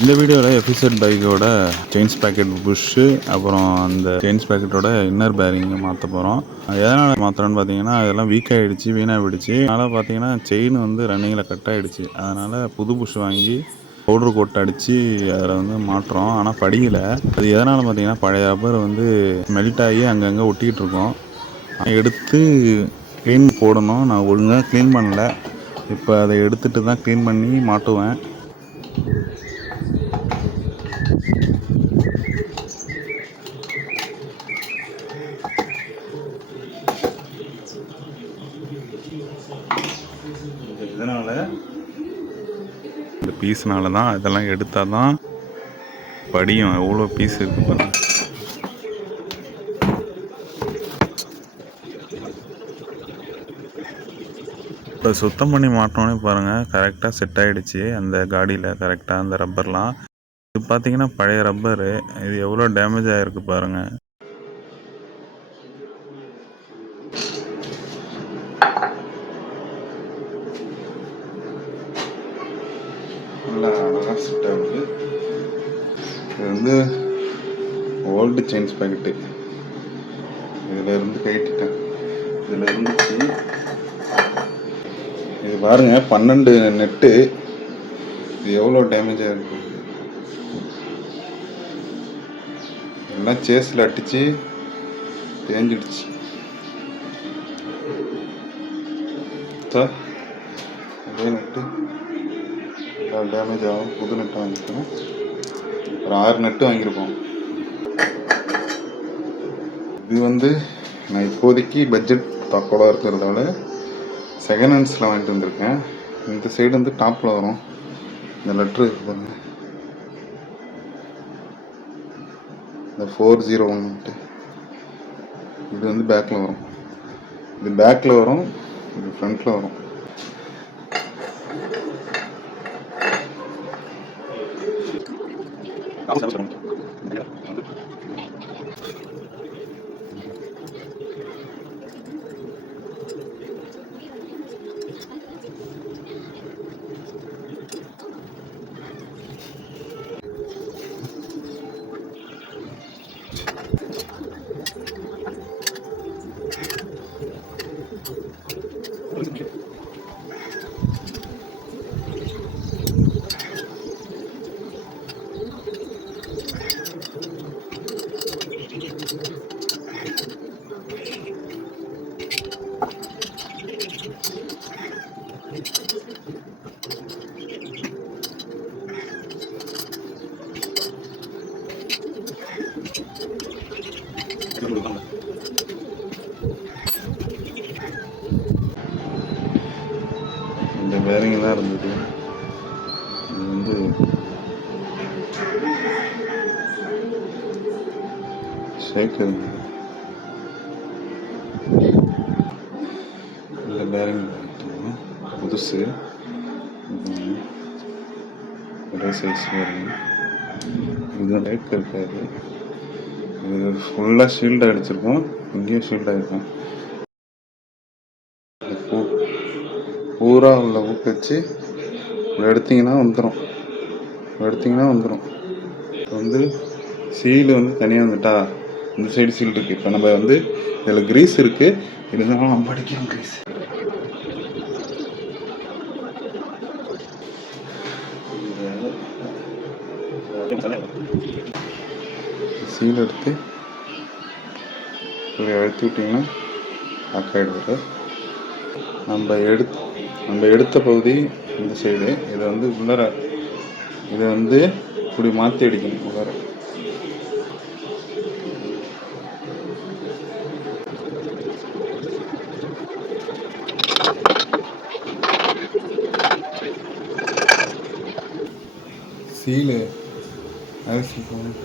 இந்த வீடியோவில் எஃபிசட் பைக்கோட செயின்ஸ் பேக்கெட் புஷ்ஷு, அப்புறம் அந்த செயின்ஸ் பேக்கெட்டோட இன்னர் பேரிங்கை மாற்ற போகிறோம். எதனால் மாற்றுறோன்னு பார்த்தீங்கன்னா, அதெல்லாம் வீக் ஆகிடுச்சு, வீணாக போயிடுச்சு. அதனால் பார்த்தீங்கன்னா செயின் வந்து ரன்னிங்கில் கட் ஆகிடுச்சு. அதனால் புது புஷ் வாங்கி பவுட்ரு கோட் அடித்து அதில் வந்து மாட்டுறோம். ஆனால் படிக்கலை. அது எதனால் பார்த்தீங்கன்னா, பழைய ரப்பர் வந்து மெல்ட் ஆகி அங்கங்கே ஒட்டிகிட்டு இருக்கோம். எடுத்து க்ளீன் போடணும். நான் ஒழுங்காக க்ளீன் பண்ணல. இப்போ அதை எடுத்துகிட்டு தான் க்ளீன் பண்ணி மாட்டுவேன். இதனால் இந்த பீஸ்னால தான் இதெல்லாம் எடுத்தால் தான் படியும். எவ்வளோ பீஸ் இருக்குது பாருங்க. இப்போ சுத்தம் பண்ணி மாட்டோன்னே பாருங்கள், கரெக்டாக செட் ஆகிடுச்சு அந்த காடியில். கரெக்டாக அந்த ரப்பர்லாம் இது பார்த்தீங்கன்னா பழைய ரப்பரு. இது எவ்வளோ டேமேஜ் ஆகிருக்கு பாருங்கள். நல்லா அழகாக செட் ஆகுது. இது வந்து ஓல்டு செயின்ஸ் பேக்கெட்டு. இதில் இருந்து கைட்டிட்டேன். இதில் இருந்துச்சு. இது பாருங்கள், 12 நெட்டு. இது எவ்வளோ டேமேஜாக இருக்கு. எல்லாம் சேஸில் அடித்து தேஞ்சிடுச்சு. அதே நெட்டு டேமேஜ் ஆகும். புது நெட்டு வாங்கிக்கணும். ஒரு 6 நெட்டு வாங்கியிருப்போம். இது வந்து நான் இப்போதைக்கு பட்ஜெட் தாக்கோடாக இருக்கிறதால செகண்ட் ஹேண்ட்ஸில் வாங்கிட்டு வந்திருக்கேன். இந்த சைடு வந்து டாப்பில் வரும். இந்த லெட்ரு இருக்கு பாருங்க, இந்த 401. இது வந்து பேக்கில் வரும். இது பேக்கில் வரும், இது ஃப்ரண்ட்டில் வரும். இந்த பேரிங் தான் இருந்தது. இது வந்து ஷேக் இருந்தது. இந்த பேரிங் புதுசு, ஒரே சைஸ் பேரிங். இது ஷேக் இருக்காது. இது ஃபுல்லாக ஷீல்டு அடிச்சிருக்கோம். இங்கேயும் ஷீல்டு ஆகிருக்கோம். பூரா உள்ள ஊக்க வச்சு எடுத்திங்கன்னா வந்துடும். இப்போ வந்து சீலு வந்து தனியாக வந்துட்டா, இந்த சைடு சீல் இருக்குது. இப்போ நம்ம வந்து இதில் கிரீஸ் இருக்குது. இருந்தாலும் நம்ம அடிக்கிறோம் கிரீஸ். சீல் எடுத்து இப்படி அழுத்தி விட்டிங்கன்னா ஆக்காயிடுவார். நம்ம எடுத்த பகுதி இந்த சைடு. இதை வந்து உள்ளார, இதை வந்து இப்படி மாற்றி அடிக்கணும் உள்ளார. சீலு அரிசி போகணும்.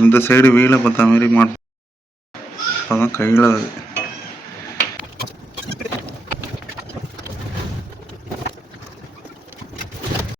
இந்த சைடு வீலை பார்த்த மாதிரி அப்போ தான் கையில்